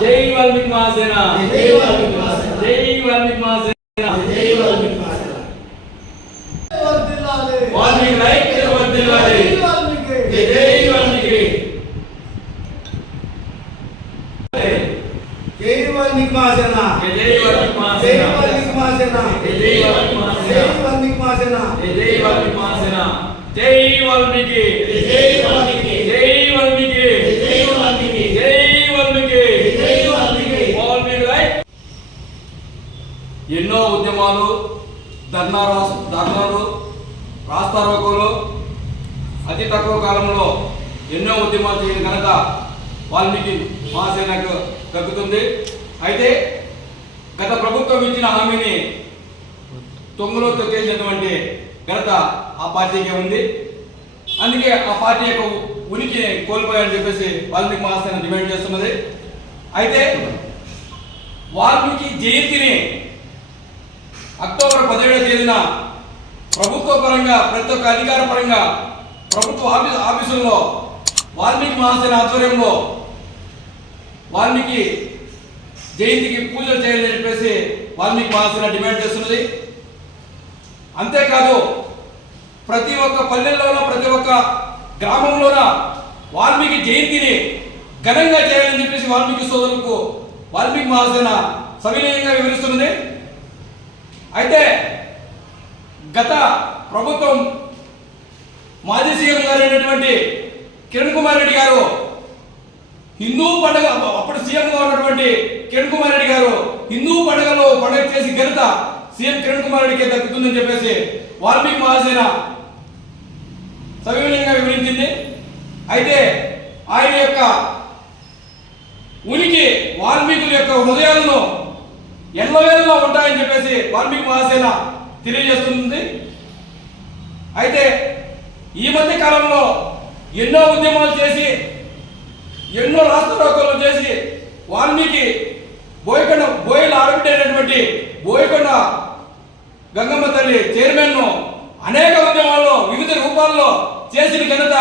జై వాల్మీకి మహాసేన జై వాల్మీకి మహాసేన. జై వాల్మీకి మహాసేన జై వాల్మీకి మహాసేన. వర్ధిల్లాలి. వాల్మీకి ఐక్యత వర్ధిల్లాలి. జై వాల్మీకి. జై జై వాల్మీకి జై వాల్మీకి మహాసేన. జై జై వాల్మీకి జై మహాసేన వాల్మీకి మహాసేన. జై జై వాల్మీకి మహాసేన. జై వాల్మీకి మహాసేన. జై జై వాల్మీకి మహాసేన జై వాల్మీకి జై వాల్మీకి. జై వాల్మీకి జై వాల్మీకి. జై వాల్మీకి జై వాల్మీకి. వాల్మీకి రైట్ ఎన్నో ఉద్యమాలు ధర్నా రాస్- ధర్నాలు రాస్తారోకోలు అతి తక్కువ కాలంలో ఎన్నో ఉద్యమాలు చేయడం కనుక వాల్మీకి మహాసేనకు దక్కుతుంది. అయితే గత ప్రభుత్వం ఇచ్చిన హామీని తొంగలో తొక్కేసినటువంటి ఘనత ఆ పార్టీకే ఉంది. అందుకే ఆ పార్టీ యొక్క ఉనికి కోల్పోయాలని చెప్పేసి వాల్మీకి మహాసేన డిమాండ్ చేస్తున్నది. అయితే వాల్మీకి జయంతిని అక్టోబర్ పదిహేడవ తేదీన ప్రభుత్వ పరంగా ప్రతి ఒక్క అధికార పరంగా ప్రభుత్వ ఆఫీస్ ఆఫీసుల్లో వాల్మీకి మహాసేన ఆధ్వర్యంలో వాల్మీకి జయంతికి పూజలు చేయాలని చెప్పేసి వాల్మీకి మహాసేన డిమాండ్ చేస్తున్నది. అంతేకాదు ప్రతి ఒక్క పల్లెల్లోనూ ప్రతి ఒక్క గ్రామంలోన వాల్మీకి జయంతిని ఘనంగా చేయాలని చెప్పేసి వాల్మీకి సోదరులకు వాల్మీకి మహాసేన సవినయంగా వివరిస్తున్నది. అయితే గత ప్రభుత్వం మాజీ సీఎం గారు అయినటువంటి కిరణ్ కుమార్ రెడ్డి గారు హిందూ పండుగ అప్పుడు సీఎంగా ఉన్నటువంటి కిరణ్ కుమార్ రెడ్డి గారు హిందూ పండుగలో పండుగ చేసి ఘనత సీఎం కిరణ్ కుమార్ రెడ్డికి దక్కుతుందని చెప్పేసి వాల్మీకి మహాసేన సవివరంగా వివరించింది. అయితే ఆయన యొక్క ఉనికి వాల్మీకుల యొక్క హృదయాలను ఎల్లవేళలా ఉంటాయని చెప్పేసి వాల్మీకి మహాసేన తెలియజేస్తుంది. అయితే ఈ మధ్య కాలంలో ఎన్నో ఉద్యమాలు చేసి ఎన్నో రాష్ట్రోకోలు చేసి వాల్మీకి బోయకొండ బోయలు ఆడబిడ్డైనటువంటి బోయకొండ గంగమ్మ తల్లి చైర్మన్ను అనేక ఉద్యమాల్లో వివిధ రూపాల్లో చేసిన ఘనత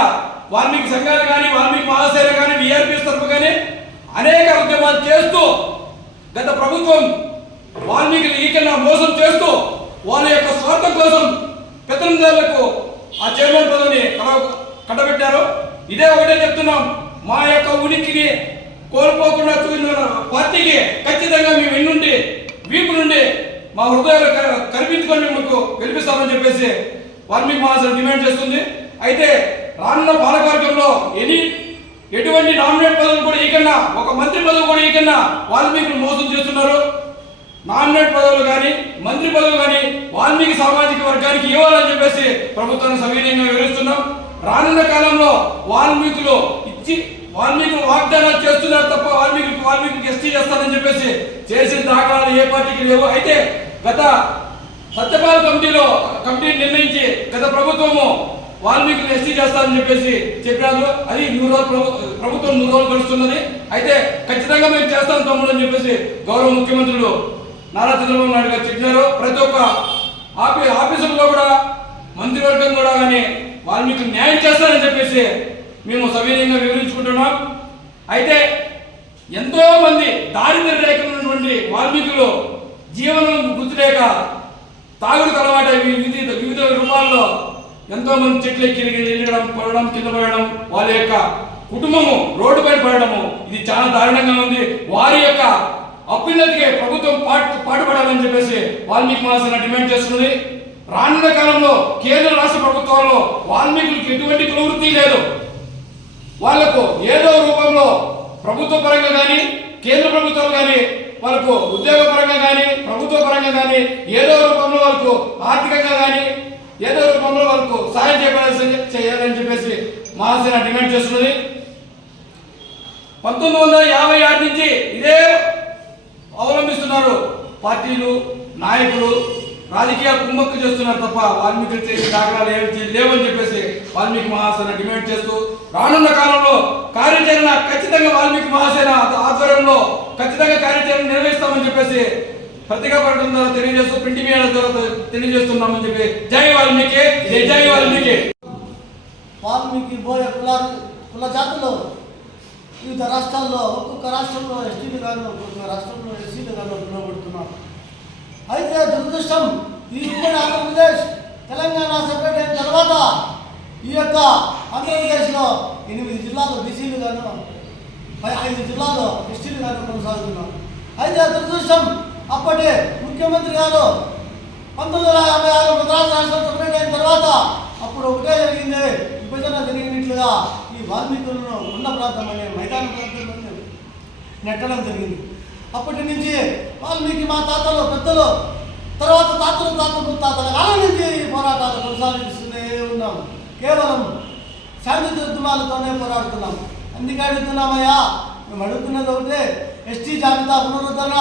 వాల్మీకి సంఘాలు కానీ వాల్మీకి మహాసేన కానీ విఆర్పీ తరపు కానీ అనేక ఉద్యమాలు చేస్తూ గత ప్రభుత్వం వాల్మీకి ఈకన్నా మోసం చేస్తూ వాళ్ళ యొక్క స్వార్థం కోసం పెత్తనందారులకు ఆ చైర్మన్ పదవిని కట్టబెట్టారు. ఇదే ఒకటే చెప్తున్నాం. మా యొక్క ఉనికిని కోల్పోకుండా చూసిన పార్టీకి ఖచ్చితంగా మేము ఎన్నుండి వీపు నుండి మా హృదయాలు క- కల్పించుకొని మీకు గెలిపిస్తామని చెప్పేసి వాల్మీకి మహాసభ డిమాండ్ చేస్తుంది. అయితే రానున్న పాలకవర్గంలో ఎనీ ఎటువంటి నామినేట్ పదవులు కూడా ఈకన్నా ఒక మంత్రి పదవి కూడా ఈకన్నా వాల్మీకి మోసం చేస్తున్నారు. నామినేట్ పదవులు కానీ మంత్రి పదవులు కానీ వాల్మీకి సామాజిక వర్గానికి ఇవ్వాలని చెప్పేసి ప్రభుత్వాన్ని సవినయంగా వివరిస్తున్నాం. రానున్న కాలంలో వాల్మీకులు ఇచ్చి వాల్మీకులు వాగ్దానాలు చేస్తున్నారు తప్ప వాల్మీకి వాల్మీకి ఎస్టీ చేస్తారని చెప్పేసి చేసిన దాఖలాలు ఏ పార్టీకి లేవు. అయితే గత సత్యపాల కమిటీలో కమిటీ నిర్ణయించి గత ప్రభుత్వము వాల్మీకులు ఎస్టీ చేస్తారని చెప్పేసి చెప్పారు అది నూరు రోజులు ప్రభుత్వం నూరు రోజులు గడుస్తున్నది. అయితే ఖచ్చితంగా మేము చేస్తాం తమ్ముడు అని చెప్పేసి గౌరవ ముఖ్యమంత్రులు నారా చంద్రబాబు నాయుడు గారు చెప్పినారు. ప్రతి ఒక్క ఆఫీ ఆఫీసుల్లో కూడా మంత్రివర్గం కూడా కానీ వాల్మీకి న్యాయం చేస్తారని చెప్పేసి మేము సవినయంగా వివరించుకుంటున్నాం. అయితే ఎంతో మంది దారిద్ర్య రేఖలో ఉన్నటువంటి వాల్మీకులు జీవనం గుర్తులేక తాగుడుకు అలవాటు వివిధ వివిధ రూపాల్లో ఎంతో మంది చెట్లు ఎక్కి ఎరగడం పడడం కింద పడడం వాళ్ళ యొక్క కుటుంబము రోడ్డు పైన పడడము ఇది చాలా దారుణంగా ఉంది. వారి యొక్క అభ్యున్నతికి ప్రభుత్వం పాటుపడాలని చెప్పేసి వాల్మీకి మహాసేన డిమాండ్ చేస్తున్నది. రానున్న కాలంలో కేంద్ర రాష్ట్ర ప్రభుత్వాల్లో వాల్మీకులకు ఎటువంటి ప్రవృత్తి లేదు. వాళ్ళకు ఏదో రూపంలో ప్రభుత్వ పరంగా కానీ కేంద్ర ప్రభుత్వం కానీ వాళ్ళకు ఉద్యోగ పరంగా కానీ ప్రభుత్వ పరంగా కానీ ఏదో రూపంలో వాళ్ళకు ఆర్థికంగా కానీ ఏదో రూపంలో వాళ్ళకు సాయం చేయాలని చేయాలని చెప్పేసి మహాసేన డిమాండ్ చేస్తున్నది. పంతొమ్మిది వందల యాభై ఆరు నుంచి ఇదే చేస్తున్నారు పార్టీలు నాయకులు రాజకీయ కుమ్మక్కు చేస్తున్నారు తప్ప వాల్మీకి చేసే దాఖలాలు ఏమి లేవని చెప్పేసి వాల్మీకి మహాసేన డిమాండ్ చేస్తూ రానున్న కాలంలో కార్యాచరణ ఖచ్చితంగా వాల్మీకి మహాసేన ఆధ్వర్యంలో ఖచ్చితంగా కార్యాచరణ నిర్వహిస్తామని చెప్పేసి పత్రికా ప్రకటన ద్వారా తెలియజేస్తూ ప్రింట్ మీడియా ద్వారా తెలియజేస్తున్నామని చెప్పి జై వాల్మీకి జై జై వాల్మీకి. వాల్మీకి బోయ కుల కుల జాతులు వివిధ రాష్ట్రాల్లో ఒక్కొక్క రాష్ట్రంలో ఎస్టీలు కానీ ఒక్కొక్క రాష్ట్రంలో ఎస్సీలు కానీ పిలువబడుతున్నారు. అయితే దురదృష్టం ఈ ఉమ్మడి ఆంధ్రప్రదేశ్ తెలంగాణ సెపరేట్ అయిన తర్వాత ఈ యొక్క ఆంధ్రప్రదేశ్లో ఎనిమిది జిల్లాలు బీసీలు గాను పై ఐదు జిల్లాలు ఎస్టీలు గాను కొనసాగుతున్నారు. అయితే దురదృష్టం అప్పటి ముఖ్యమంత్రి గారు పంతొమ్మిది వందల యాభై ఆరు మద్రాసు రాష్ట్రం సెపరేట్ అయిన తర్వాత అప్పుడు ఒకటే జరిగింది విభజన జరిగినట్లుగా వాల్మీకులను ఉన్న ప్రాంతం అనే మైదాన ప్రాంతంలో నెట్టడం జరిగింది. అప్పటి నుంచి వాల్మీకి మా తాతలు పెద్దలు తర్వాత తాతలు తాతలు ముత్తాతల కాలం నుంచి ఈ పోరాటాలు కొనసాగిస్తూనే ఉన్నాం. కేవలం శాంతి ఉద్యమాలతోనే పోరాడుతున్నాం. అందుకే అడుగుతున్నామయ్యా మేము అడుగుతున్నది ఒకటే ఎస్టీ జాబితా పునరుద్ధరణ.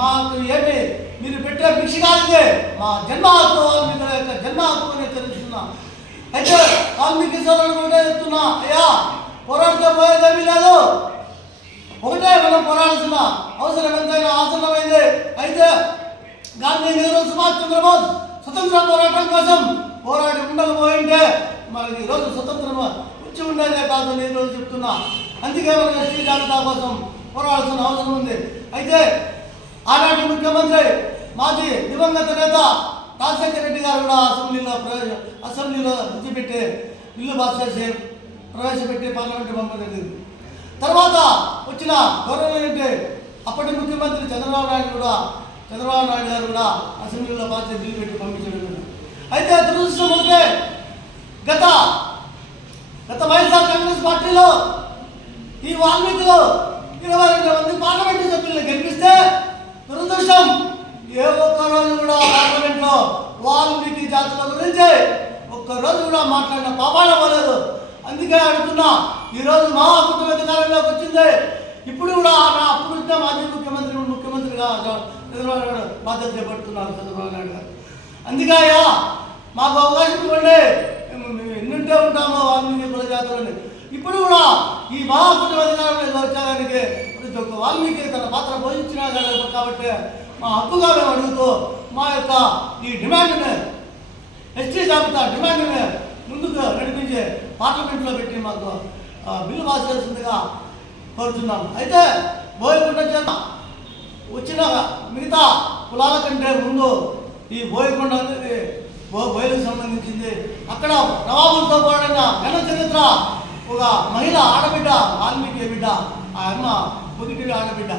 మాకు ఏమి మీరు పెట్టే భిక్ష కాదు మా జన్మ హక్కు వాల్మీకి యొక్క జన్మ హక్కు అని తెలుస్తున్నా అయితే వాల్మీకి సోదరులు ఒకటే చెప్తున్నా. అయ్యా పోరాడితే పోయేదేమీ లేదు. ఒకటే మనం పోరాడాల్సిన అవసరం ఎంతైనా ఆసన్నమైంది. అయితే గాంధీ నెహ్రూ సుభాష్ చంద్రబోస్ స్వతంత్ర పోరాటం కోసం పోరాడి ఉండకపోయింటే మనకి ఈరోజు స్వతంత్రం వచ్చి ఉండేదే కాదు నేను ఈరోజు చెప్తున్నా. అందుకే మనం ఎస్టీ జాబితా కోసం పోరాడాల్సిన అవసరం ఉంది. అయితే ఆనాటి ముఖ్యమంత్రి మాజీ దివంగత నేత రాజశేఖర రెడ్డి గారు కూడా అసెంబ్లీలో ప్రవేశ అసెంబ్లీలో విడిచిపెట్టి బిల్లు పాస్ చేసి ప్రవేశపెట్టి పార్లమెంట్ పంపడం జరిగింది. తర్వాత వచ్చిన గౌరవనీయులంటే అప్పటి ముఖ్యమంత్రి చంద్రబాబు నాయుడు కూడా చంద్రబాబు నాయుడు గారు కూడా అసెంబ్లీలో పార్టీ బిల్లు పెట్టి పంపించడం అయితే దురదృష్టం ఉంటే గత గత వైఎస్ఆర్ కాంగ్రెస్ పార్టీలో ఈ వాల్మీకిలో ఇరవై రెండు మంది పార్లమెంటు సభ్యులను గెలిపిస్తే దురదృష్టం ఏ ఒక్క రోజు కూడా పార్లమెంట్లో వాల్మీకి జాతుల గురించి ఒక్క రోజు కూడా మాట్లాడిన పాపాలు అవ్వలేదు. అందుకే అడుగుతున్నా ఈరోజు మా కుటుంబ అధికారంలోకి వచ్చింది. ఇప్పుడు కూడా నా అప్పుడు మాజీ ముఖ్యమంత్రి ముఖ్యమంత్రిగా చంద్రబాబు నాయుడు బాధ్యత చేపడుతున్నారు చంద్రబాబు నాయుడు గారు. అందుకే అయ్యా మాకు అవకాశం ఇవ్వండి. మేము ఎన్నుంటే ఉంటామో వాల్మీకి కుల జాతులని ఇప్పుడు కూడా ఈ మహాకుటుంబ అధికారంలో వచ్చేదానికి ప్రతి ఒక్క వాల్మీకి తన పాత్ర పోషించినా కదా కాబట్టి మా హక్కుగా మేము అడుగుతూ మా యొక్క ఈ డిమాండ్ని ఎస్టీ జాబితా డిమాండ్ని ముందుకు నడిపించే పార్లమెంట్లో పెట్టి మాకు బిల్లు పాస్ చేస్తుందిగా కోరుతున్నాం అయితే బోయకుంట చేత వచ్చిన మిగతా కులాల కంటే ముందు ఈ బోయకొండ అనేది బో బోయలకు సంబంధించింది. అక్కడ నవాబులతో పోరాడిన ఘన చరిత్ర ఒక మహిళ ఆడబిడ్డ వాల్మీకి బిడ్డ ఆ అమ్మ పొగిటి ఆడబిడ్డ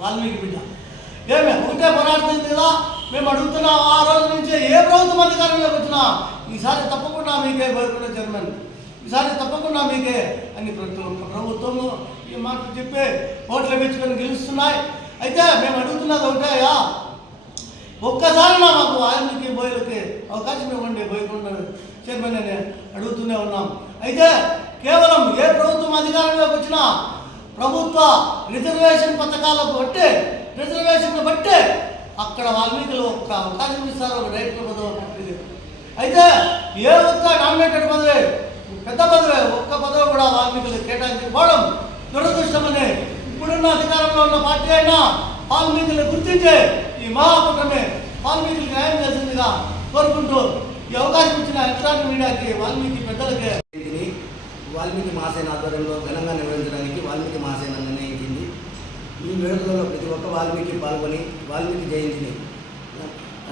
వాల్మీకి బిడ్డ. ఏమే ఒకటే పోరాడుతుంది కదా మేము అడుగుతున్నాం ఆ రోజు నుంచి ఏ ప్రభుత్వం అధికారంలోకి వచ్చినా ఈసారి తప్పకుండా మీకే బోయకొండ చైర్మన్. ఈసారి తప్పకుండా మీకే అని ప్రతి ఒక్క ప్రభుత్వము ఈ మాట చెప్పి ఓట్లు పెంచుకొని గెలుస్తున్నాయి. అయితే మేము అడుగుతున్నది ఒకటేయా ఒక్కసారి నా మాకు ఆయనకి బోయలకి అవకాశం ఇవ్వండి బోయకుండా చైర్మన్ అని అడుగుతూనే ఉన్నాం. అయితే కేవలం ఏ ప్రభుత్వం అధికారంలోకి వచ్చినా ప్రభుత్వ రిజర్వేషన్ పథకాలకు బట్టి రిజర్వేషన్ బట్టే అక్కడ వాల్మీకులు ఒక్క అవకాశం ఇస్తారు ఒక రైతుల పదవి అయితే ఏ ఒక్క నామినేటెడ్ పదవి పెద్ద పదవి ఒక్క పదవి కూడా వాల్మీకులు కేటాయించకపోవడం దురదృష్టమని ఇప్పుడున్న అధికారంలో ఉన్న పార్టీ అయినా వాల్మీకులు గుర్తించే ఈ మహాకూటమి వాల్మీకులకు న్యాయం చేసిందిగా కోరుకుంటూ ఈ అవకాశం ఇచ్చిన ఎలక్ట్రానిక్ మీడియాకి వాల్మీకి పెద్దలకి. వాల్మీకి మహాసేన ఆధ్వర్యంలో ఘనంగా నిర్వహించడానికి వాల్మీకి మహాసేన నిర్ణయించింది ఈ వేడుకలలో ప్రతి ఒక్క వాల్మీకి పాల్గొని వాల్మీకి జయంతిని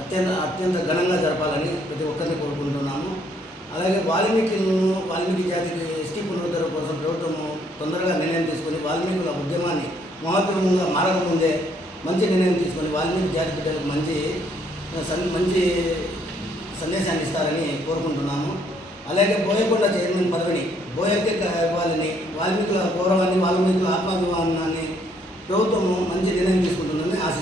అత్యంత అత్యంత ఘనంగా జరపాలని ప్రతి ఒక్కరిని కోరుకుంటున్నాము. అలాగే వాల్మీకులను వాల్మీకి జాతికి ఎస్టీ పునరుద్ధరణ కోసం ప్రభుత్వము తొందరగా నిర్ణయం తీసుకొని వాల్మీకుల ఉద్యమాన్ని మహోద్యమంగా మారకముందే మంచి నిర్ణయం తీసుకొని వాల్మీకి జాతి బిడ్డలకు మంచి మంచి సందేశాన్ని ఇస్తారని కోరుకుంటున్నాము. అలాగే బోయకొండ చైర్మన్ పదవిని బోయకే ఇవ్వాలని వాల్మీకుల గౌరవాన్ని వాల్మీకుల ఆత్మాభిమానాన్ని ప్రభుత్వము మంచి నిర్ణయం తీసుకుంటుందని ఆశ